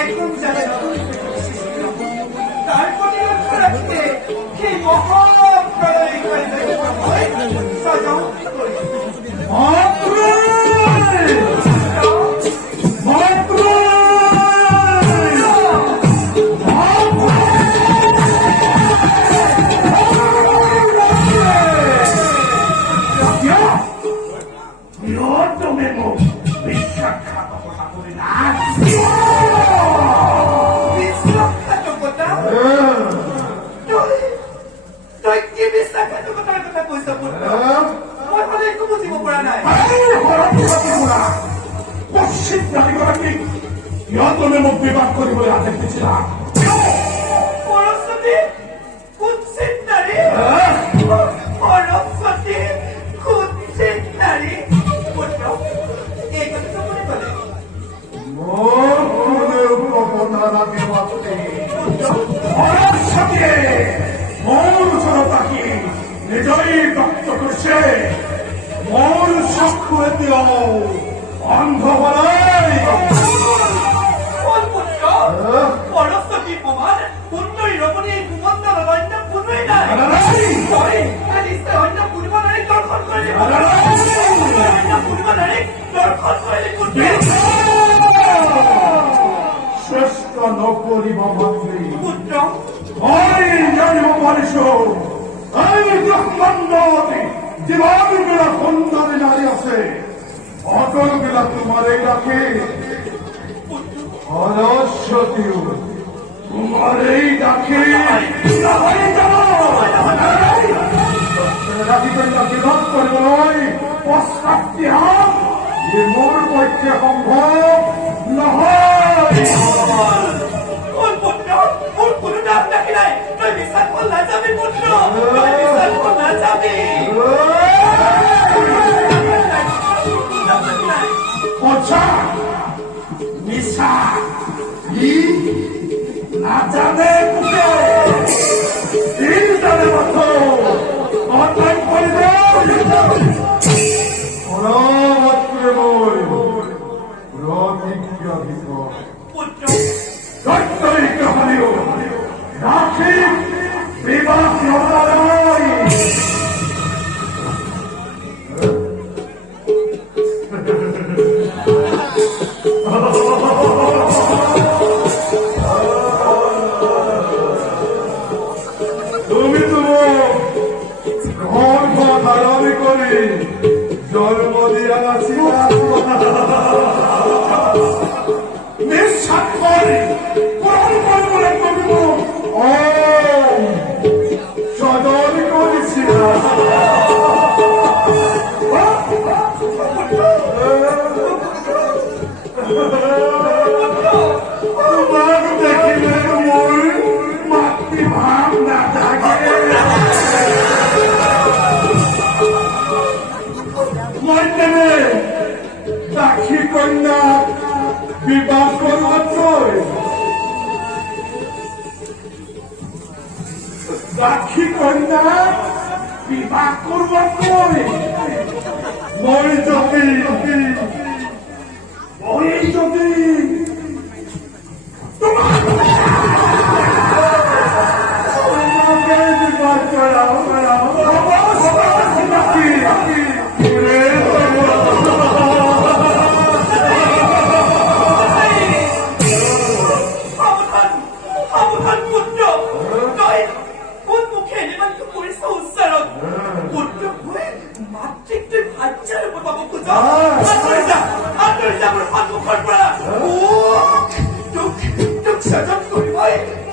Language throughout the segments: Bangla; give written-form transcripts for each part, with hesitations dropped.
একদম যাতে তার প্রতিরক্ষা রাখতে সেই মহাপ্রলয় সজাউতি করি বিবাহ কৰিবলৈ আদেশ দিছিলাম সরস্বতী কুৎসিত নারী সরস্বতী কুৎসিত নারী এই কথা মনে করে মৌর জনতাকে নিজেই দত্ত করছে মৌর সাক্ষ্য এতেও অন্ধ বলাই সরস্বতী প্রমাণ সুন্দরী রমণী কুমন্দর অন্য পুনই নাই অন্য পূর্ব নারী দর্শন করে অন্য পূর্ব নারী দর্শন করে শ্রেষ্ঠ নকরিব মাতৃ পুত্র জানিব পারিস এই ব্রহ্মাণ্ডতে জীবন বেলা সুন্দরী নারী আছে অটল বেলা তোমার এই ডাকে সরস্বতীও তোমার এই ডাকে বিভাগ করব নয় পশ্চাৎ মোর পক্ষে সম্ভব নহয় কোনো নাম দেখি নাই তুই বিশ্বাস করলা যাবি পুত্র তুই বিশ্বাস করলা যাবি পচা নিশা না জানে বুকে জানে মাত্র অন্যায় করিবে রাখি বিবাহ তুমি তো ঘর ধারণী করে জন্ম দিয়া নিঃস্বাক্ষরে কোন বলে করিব সদর করেছিলাম তোমার দেখিলে মোর মাতৃভাব না থাকে মর্যাদে সাক্ষী কন্যা বিবাহ করবার সাক্ষী কন্যা বিবাহ করবার মই যদি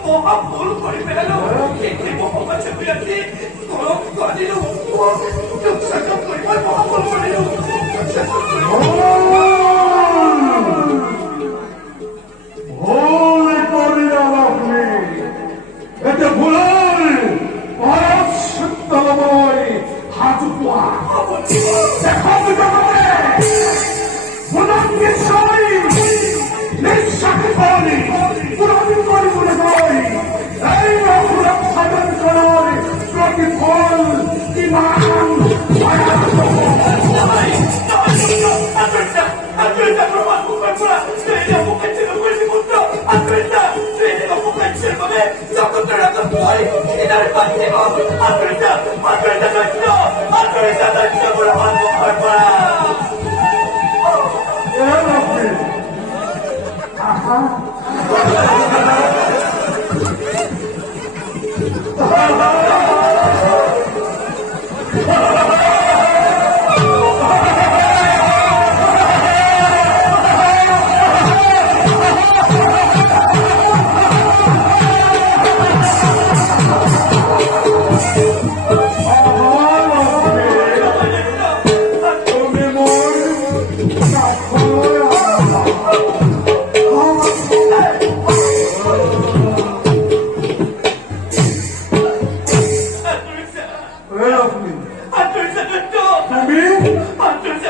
মহাভুল করে ফেলালো একটি মহামাছে হইয়াছে গরম গালিল সাজম করিবার মহাভুল করিল ভুল করিলাম আপনি এতে ভুল পরশুদ্ধময় হাজুয়া দেখো জগতে ভুলঙ্গের সময় নিঃশ্বাসে করি পুরানি করি বলে নয় এই অপরাধ সাধন করার প্রতিফল ইমান যখন রকম করি এটার পাচ্ছি আত্মরিতা নষ্ট আত্মরিতা নষ্ট করে আমার মুখর পড়া আত্মরিতা নষ্ট তুমি আত্মরিতা